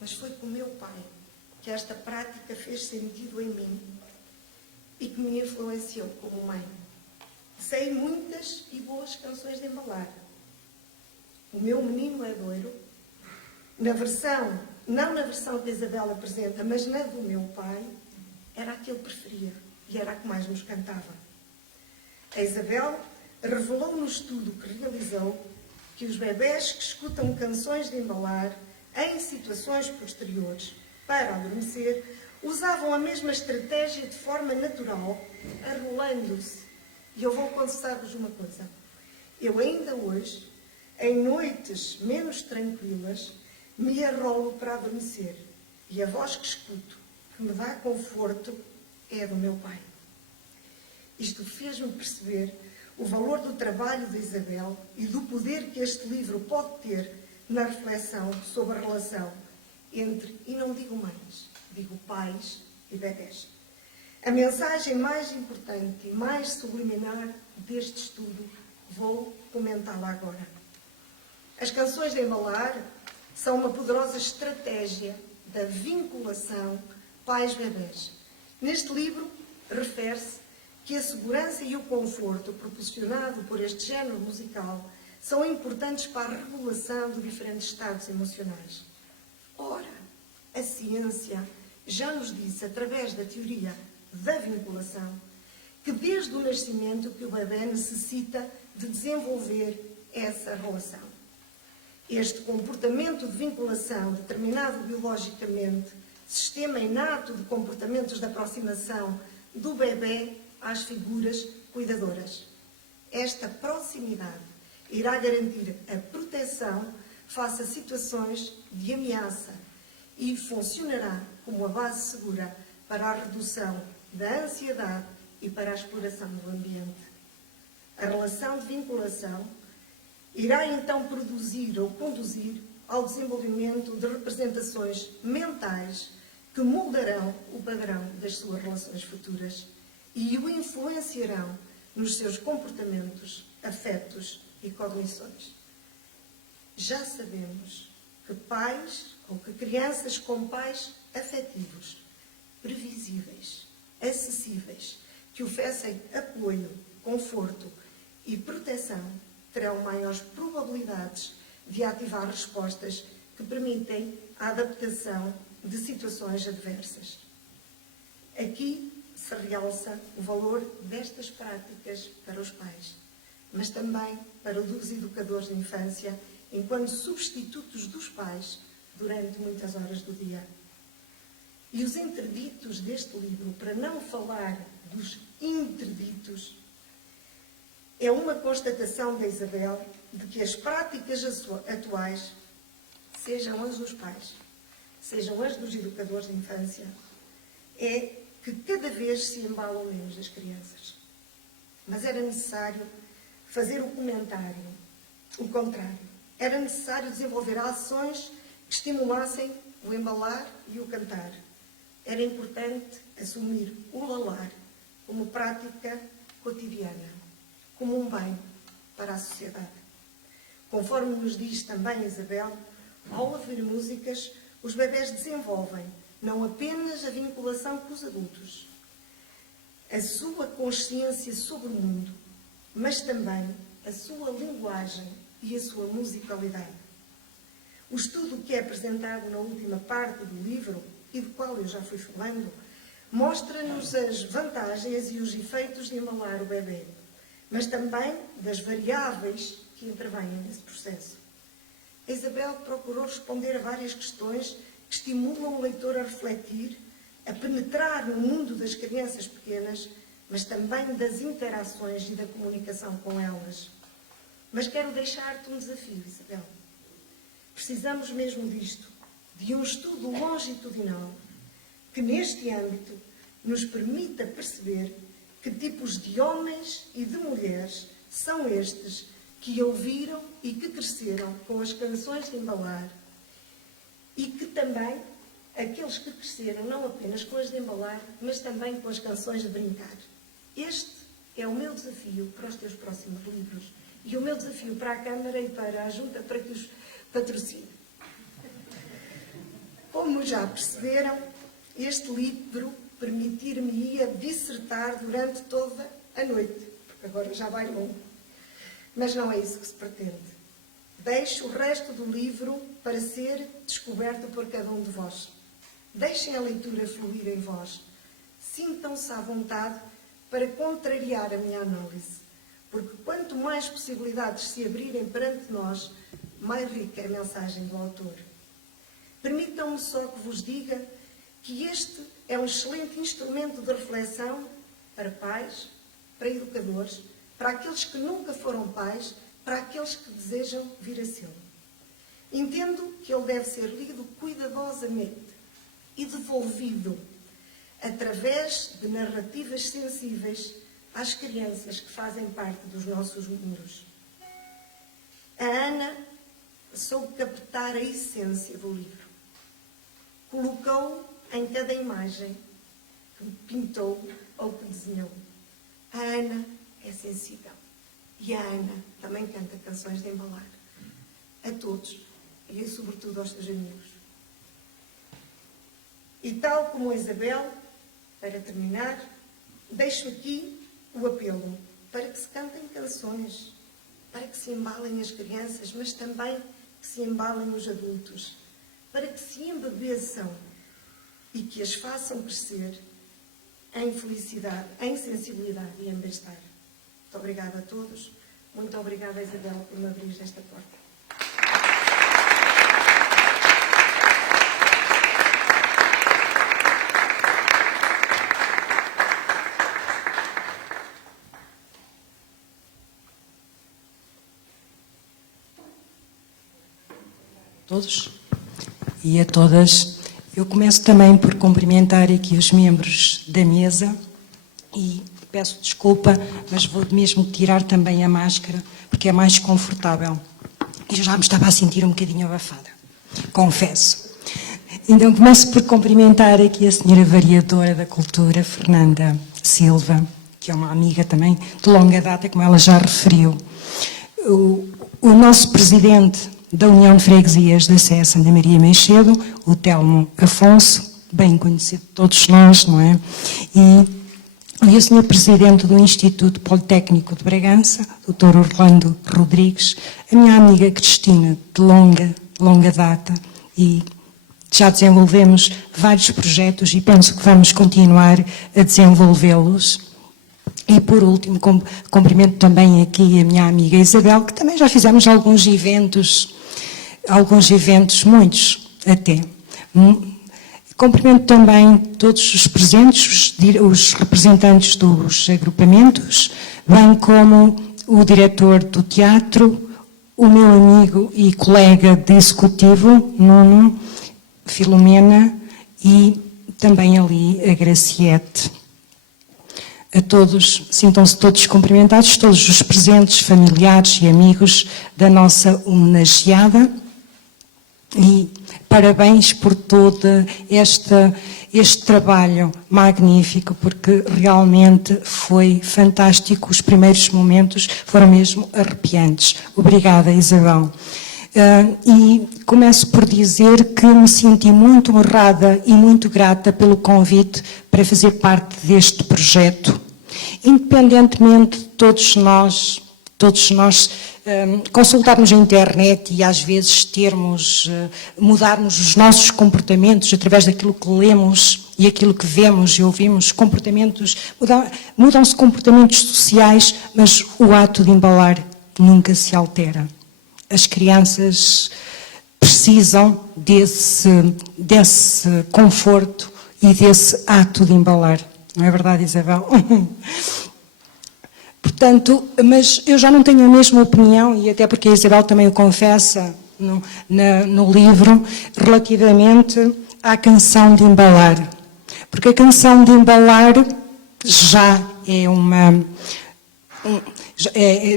mas foi com o meu pai que esta prática fez sentido em mim e que me influenciou como mãe. Sei muitas e boas canções de embalar. O meu menino é loiro, não na versão que a Isabel apresenta, mas na do meu pai, era a que ele preferia e era a que mais nos cantava. A Isabel revelou no estudo que realizou que os bebés que escutam canções de embalar em situações posteriores para adormecer usavam a mesma estratégia de forma natural, arrolando-se. E eu vou confessar-vos uma coisa. Eu ainda hoje, em noites menos tranquilas, me arrolo para adormecer. E a voz que escuto, que me dá conforto, é a do meu pai. Isto fez-me perceber o valor do trabalho de Isabel e do poder que este livro pode ter na reflexão sobre a relação entre, e não digo mães, digo pais e bebés. A mensagem mais importante e mais subliminar deste estudo vou comentá-la agora. As canções de embalar são uma poderosa estratégia da vinculação pais-bebés. Neste livro, refere-se que a segurança e o conforto proporcionado por este género musical são importantes para a regulação de diferentes estados emocionais. Ora, a ciência já nos disse, através da teoria da vinculação, que desde o nascimento que o bebê necessita de desenvolver essa relação. Este comportamento de vinculação, determinado biologicamente, sistema inato de comportamentos de aproximação do bebê às figuras cuidadoras. Esta proximidade irá garantir a proteção face a situações de ameaça e funcionará como a base segura para a redução da ansiedade e para a exploração do ambiente. A relação de vinculação irá então produzir ou conduzir ao desenvolvimento de representações mentais que moldarão o padrão das suas relações futuras e o influenciarão nos seus comportamentos, afetos e cognições. Já sabemos que pais ou que crianças com pais afetivos, previsíveis, acessíveis, que oferecem apoio, conforto e proteção, terão maiores probabilidades de ativar respostas que permitem a adaptação de situações adversas. Aqui se realça o valor destas práticas para os pais, mas também para os educadores de infância, enquanto substitutos dos pais durante muitas horas do dia. E os interditos deste livro, para não falar dos interditos, é uma constatação da Isabel de que as práticas atuais, sejam as dos pais, sejam as dos educadores de infância, é que cada vez se embalam menos as crianças. Mas era necessário fazer o contrário. Era necessário desenvolver ações que estimulassem o embalar e o cantar. Era importante assumir o lalar como prática cotidiana, como um bem para a sociedade. Conforme nos diz também Isabel, ao ouvir músicas, os bebés desenvolvem não apenas a vinculação com os adultos, a sua consciência sobre o mundo, mas também a sua linguagem e a sua musicalidade. O estudo que é apresentado na última parte do livro, e do qual eu já fui falando, mostra-nos as vantagens e os efeitos de embalar o bebê, mas também das variáveis que intervêm nesse processo. A Isabel procurou responder a várias questões que estimulam o leitor a refletir, a penetrar no mundo das crianças pequenas, mas também das interações e da comunicação com elas. Mas quero deixar-te um desafio, Isabel. Precisamos mesmo disto, de um estudo longitudinal que, neste âmbito, nos permita perceber que tipos de homens e de mulheres são estes que ouviram e que cresceram com as canções de embalar e que também aqueles que cresceram não apenas com as de embalar, mas também com as canções de brincar. Este é o meu desafio para os teus próximos livros e o meu desafio para a Câmara e para a Junta, para que os patrocina. Como já perceberam, este livro permitir-me-ia dissertar durante toda a noite, porque agora já vai longo. Mas não é isso que se pretende. Deixo o resto do livro para ser descoberto por cada um de vós. Deixem a leitura fluir em vós. Sintam-se à vontade para contrariar a minha análise, porque quanto mais possibilidades se abrirem perante nós, mais rica é a mensagem do autor. Permitam-me só que vos diga que este é um excelente instrumento de reflexão para pais, para educadores, para aqueles que nunca foram pais, para aqueles que desejam vir a ser. Entendo que ele deve ser lido cuidadosamente e devolvido através de narrativas sensíveis às crianças que fazem parte dos nossos muros. A Ana soube captar a essência do livro. Colocou em cada imagem que pintou ou que desenhou. A Ana é sensível. E a Ana também canta canções de embalar. A todos. E sobretudo aos seus amigos. E tal como a Isabel, para terminar, deixo aqui o apelo para que se cantem canções, para que se embalem as crianças, mas também que se embalem os adultos, para que se embebeçam e que as façam crescer em felicidade, em sensibilidade e em bem-estar. Muito obrigada a todos. Muito obrigada, Isabel, por me abrir esta porta. Todos e a todas. Eu começo também por cumprimentar aqui os membros da mesa e peço desculpa, mas vou mesmo tirar também a máscara, porque é mais confortável. Eu já me estava a sentir um bocadinho abafada, confesso. Então começo por cumprimentar aqui a senhora vereadora da Cultura, Fernanda Silva, que é uma amiga também de longa data, como ela já referiu. O nosso presidente da União de Freguesias da Sé Santa Maria Meixedo, o Telmo Afonso, bem conhecido de todos nós, não é? E o Sr. Presidente do Instituto Politécnico de Bragança, Dr. Orlando Rodrigues, a minha amiga Cristina, de longa data, e já desenvolvemos vários projetos e penso que vamos continuar a desenvolvê-los. E, por último, cumprimento também aqui a minha amiga Isabel, que também já fizemos alguns eventos, muitos até. Cumprimento também todos os presentes, os representantes dos agrupamentos, bem como o diretor do teatro, o meu amigo e colega de executivo, Nuno, Filomena, e também ali a Graciete. A todos, sintam-se todos cumprimentados, todos os presentes, familiares e amigos da nossa homenageada. E parabéns por todo este trabalho magnífico, porque realmente foi fantástico. Os primeiros momentos foram mesmo arrepiantes. Obrigada, Isabel. E começo por dizer que me senti muito honrada e muito grata pelo convite para fazer parte deste projeto. Independentemente de todos nós consultarmos a internet e às vezes mudarmos os nossos comportamentos através daquilo que lemos e aquilo que vemos e ouvimos, mudam-se comportamentos sociais, mas o ato de embalar nunca se altera. As crianças precisam desse conforto e desse ato de embalar. Não é verdade, Isabel? Portanto, mas eu já não tenho a mesma opinião, e até porque a Isabel também o confessa no livro, relativamente à canção de embalar. Porque a canção de embalar já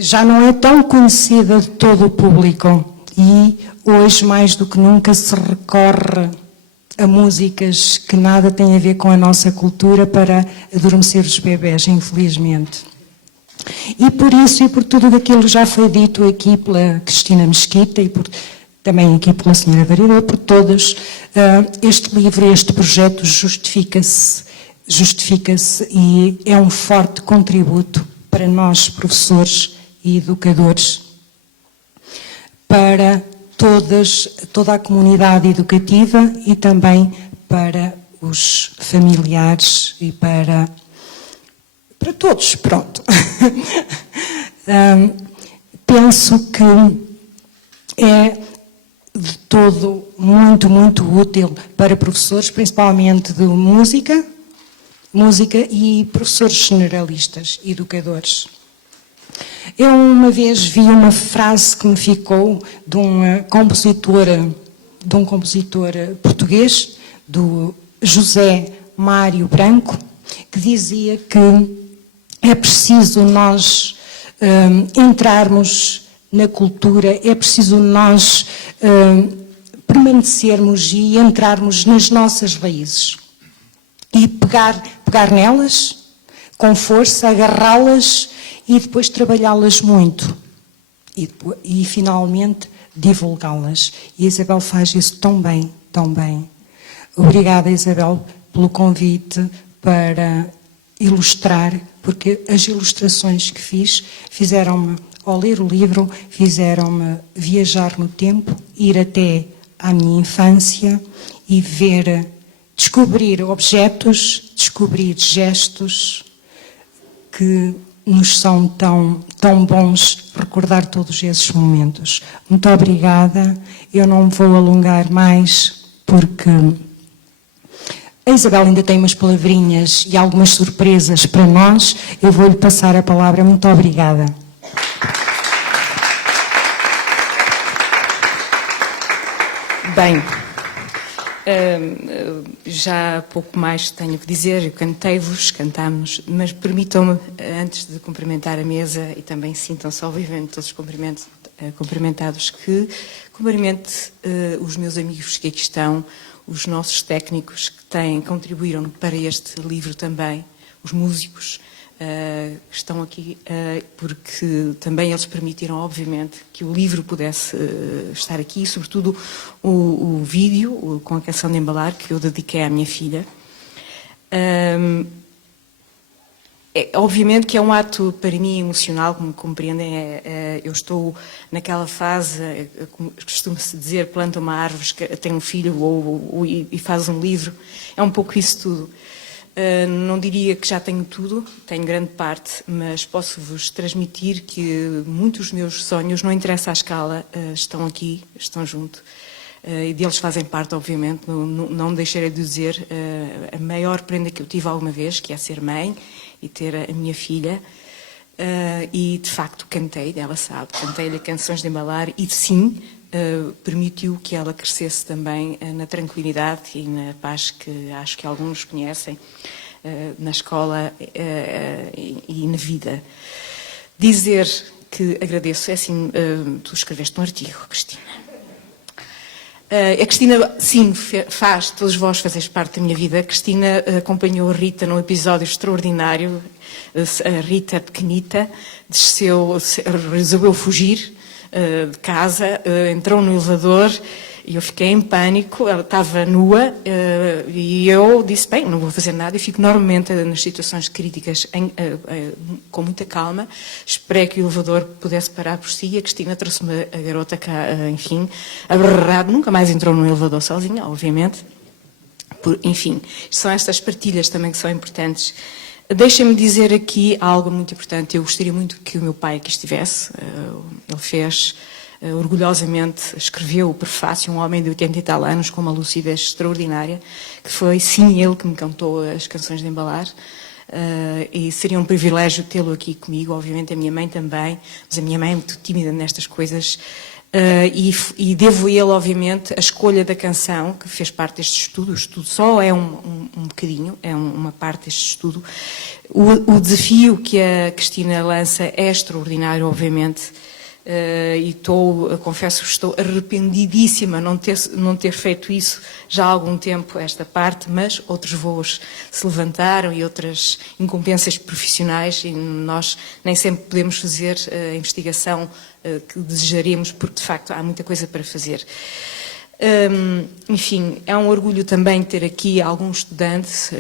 já não é tão conhecida de todo o público. E hoje, mais do que nunca, se recorre a músicas que nada têm a ver com a nossa cultura para adormecer os bebés, infelizmente. E por isso e por tudo aquilo que já foi dito aqui pela Cristina Mesquita e por também aqui pela senhora vereadora, por todos, este livro, este projeto justifica-se e é um forte contributo para nós, professores e educadores, para toda a comunidade educativa e também para os familiares e para todos, pronto. Penso que é de todo muito, muito útil para professores, principalmente de música e professores generalistas, educadores. Eu uma vez vi uma frase que me ficou de um compositor português, do José Mário Branco, que dizia que é preciso nós entrarmos na cultura, é preciso nós permanecermos e entrarmos nas nossas raízes e pegar nelas com força, agarrá-las e depois trabalhá-las muito e finalmente divulgá-las. E a Isabel faz isso tão bem, tão bem. Obrigada, Isabel, pelo convite para ilustrar, porque as ilustrações que fizeram-me, ao ler o livro, fizeram-me viajar no tempo, ir até à minha infância e descobrir objetos, descobrir gestos que nos são tão bons recordar todos esses momentos. Muito obrigada. Eu não me vou alongar mais, porque a Isabel ainda tem umas palavrinhas e algumas surpresas para nós. Eu vou-lhe passar a palavra. Muito obrigada. Bem, já pouco mais tenho que dizer. Eu cantei-vos, cantámos, mas permitam-me, antes de cumprimentar a mesa, e também sintam-se obviamente todos cumprimentados, que cumprimente os meus amigos que aqui estão, os nossos técnicos que contribuíram para este livro também, os músicos que estão aqui, porque também eles permitiram, obviamente, que o livro pudesse estar aqui, e sobretudo o vídeo com a canção de embalar, que eu dediquei à minha filha. Obviamente que é um ato para mim emocional, como compreendem. Eu estou naquela fase, costuma-se dizer, planta uma árvore, tem um filho e faz um livro. É um pouco isso tudo. Não diria que já tenho tudo, tenho grande parte, mas posso-vos transmitir que muitos dos meus sonhos, não interessa a escala, estão aqui, estão junto. E deles fazem parte, obviamente. Não deixarei de dizer a maior prenda que eu tive alguma vez, que é ser mãe e ter a minha filha. E, de facto, cantei, ela sabe, cantei-lhe canções de embalar e, sim, permitiu que ela crescesse também na tranquilidade e na paz que acho que alguns conhecem na escola e na vida. Dizer que agradeço, é assim, tu escreveste um artigo, Cristina. A Cristina, sim, todos vós fazeis parte da minha vida. A Cristina acompanhou a Rita num episódio extraordinário. A Rita, pequenita, resolveu fugir de casa, entrou no elevador e eu fiquei em pânico. Ela estava nua e eu disse, bem, não vou fazer nada, e fico normalmente nas situações críticas com muita calma. Esperei que o elevador pudesse parar por si e a Cristina trouxe-me a garota cá, enfim, aberrada, nunca mais entrou no elevador sozinha, obviamente. Enfim, são estas partilhas também que são importantes. Deixem-me dizer aqui algo muito importante. Eu gostaria muito que o meu pai aqui estivesse. Ele fez, orgulhosamente, escreveu o prefácio, um homem de 80 e tal anos, com uma lucidez extraordinária, que foi, sim, ele que me cantou as canções de embalar. E seria um privilégio tê-lo aqui comigo, obviamente a minha mãe também, mas a minha mãe é muito tímida nestas coisas. E devo a ele, obviamente, a escolha da canção, que fez parte deste estudo. O estudo só é um bocadinho, é uma parte deste estudo. O desafio que a Cristina lança é extraordinário, obviamente. e confesso que estou arrependidíssima não ter feito isso já há algum tempo, esta parte, mas outros voos se levantaram e outras incumbências profissionais, e nós nem sempre podemos fazer a investigação que desejaríamos, porque de facto há muita coisa para fazer. Enfim, é um orgulho também ter aqui alguns estudantes,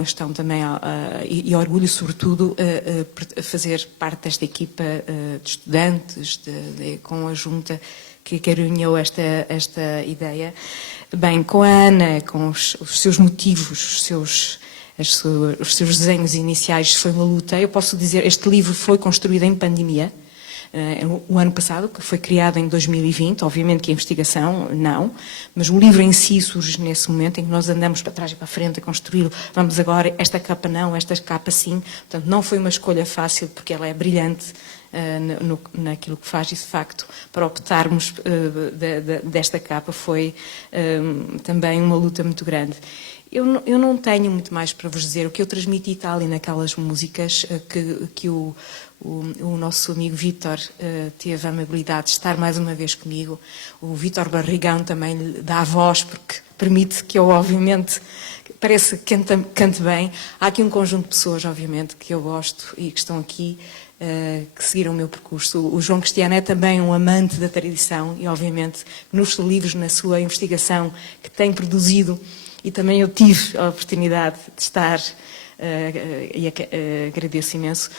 estão também, e orgulho sobretudo a fazer parte desta equipa de estudantes, com a junta que acarinhou esta ideia. Bem, com a Ana, com os seus motivos, os seus desenhos iniciais, foi uma luta. Eu posso dizer, este livro foi construído em pandemia. O ano passado, que foi criado em 2020, obviamente que a investigação não, mas o livro em si surge nesse momento em que nós andamos para trás e para a frente a construí-lo. Vamos agora, esta capa não, esta capa sim. Portanto, não foi uma escolha fácil, porque ela é brilhante naquilo que faz, e de facto, para optarmos desta capa foi também uma luta muito grande. Eu não tenho muito mais para vos dizer. O que eu transmiti está ali naquelas músicas que o nosso amigo Vítor teve a amabilidade de estar mais uma vez comigo. O Vítor Barrigão também lhe dá a voz, porque permite que eu, obviamente, parece que cante bem. Há aqui um conjunto de pessoas, obviamente, que eu gosto e que estão aqui, que seguiram o meu percurso. O João Cristiano é também um amante da tradição e, obviamente, nos livros, na sua investigação que tem produzido, e também eu tive a oportunidade de estar, e agradeço imenso.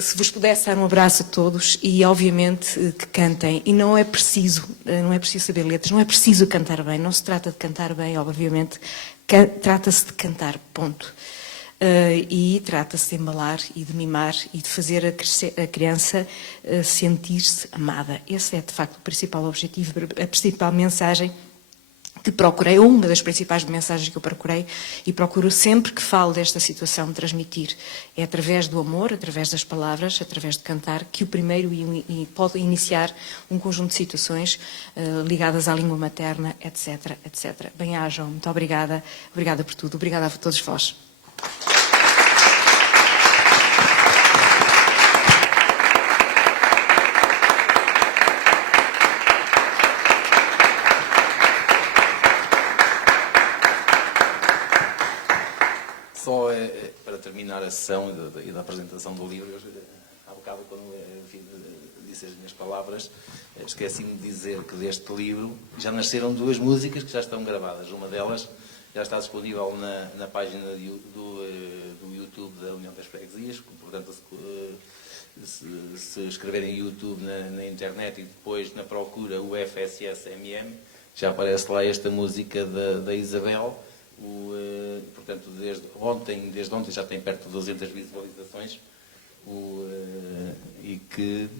Se vos pudesse dar um abraço a todos e, obviamente, que cantem. E não é preciso saber letras, não é preciso cantar bem, não se trata de cantar bem, obviamente, trata-se de cantar, ponto. E trata-se de embalar e de mimar e de fazer a criança sentir-se amada. Esse é, de facto, o principal objetivo, a principal mensagem que procurei, uma das principais mensagens que eu procurei, e procuro sempre que falo desta situação de transmitir. É através do amor, através das palavras, através de cantar, que o primeiro pode iniciar um conjunto de situações ligadas à língua materna, etc, etc. Bem-ajam, muito obrigada. Obrigada por tudo. Obrigada a todos vós. Só para terminar a sessão e da apresentação do livro, há bocado, quando disse as minhas palavras, esqueci-me de dizer que deste livro já nasceram 2 músicas que já estão gravadas. Uma delas já está disponível na página do YouTube da União das Freguesias, portanto, se escreverem YouTube na internet e depois na procura o FSS-MM, já aparece lá esta música da Isabel. Portanto, desde ontem já tem perto de 200 visualizações, e que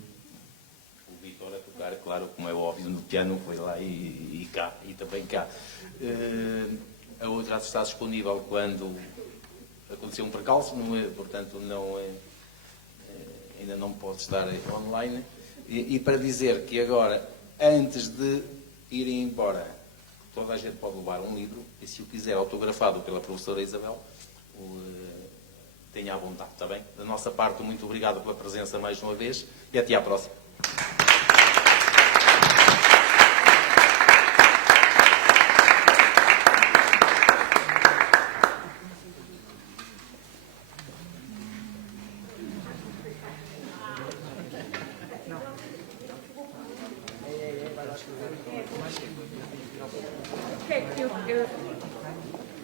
o Vítor a tocar, claro, como é óbvio, no piano foi lá e cá, e também cá. A outra está disponível quando aconteceu um percalço, portanto ainda não pode estar online. E para dizer que agora, antes de irem embora, toda a gente pode levar um livro, e se o quiser autografado pela professora Isabel, tenha à vontade, está bem? Da nossa parte, muito obrigado pela presença mais uma vez, e até à próxima.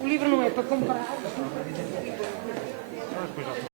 O livro não é para comprar.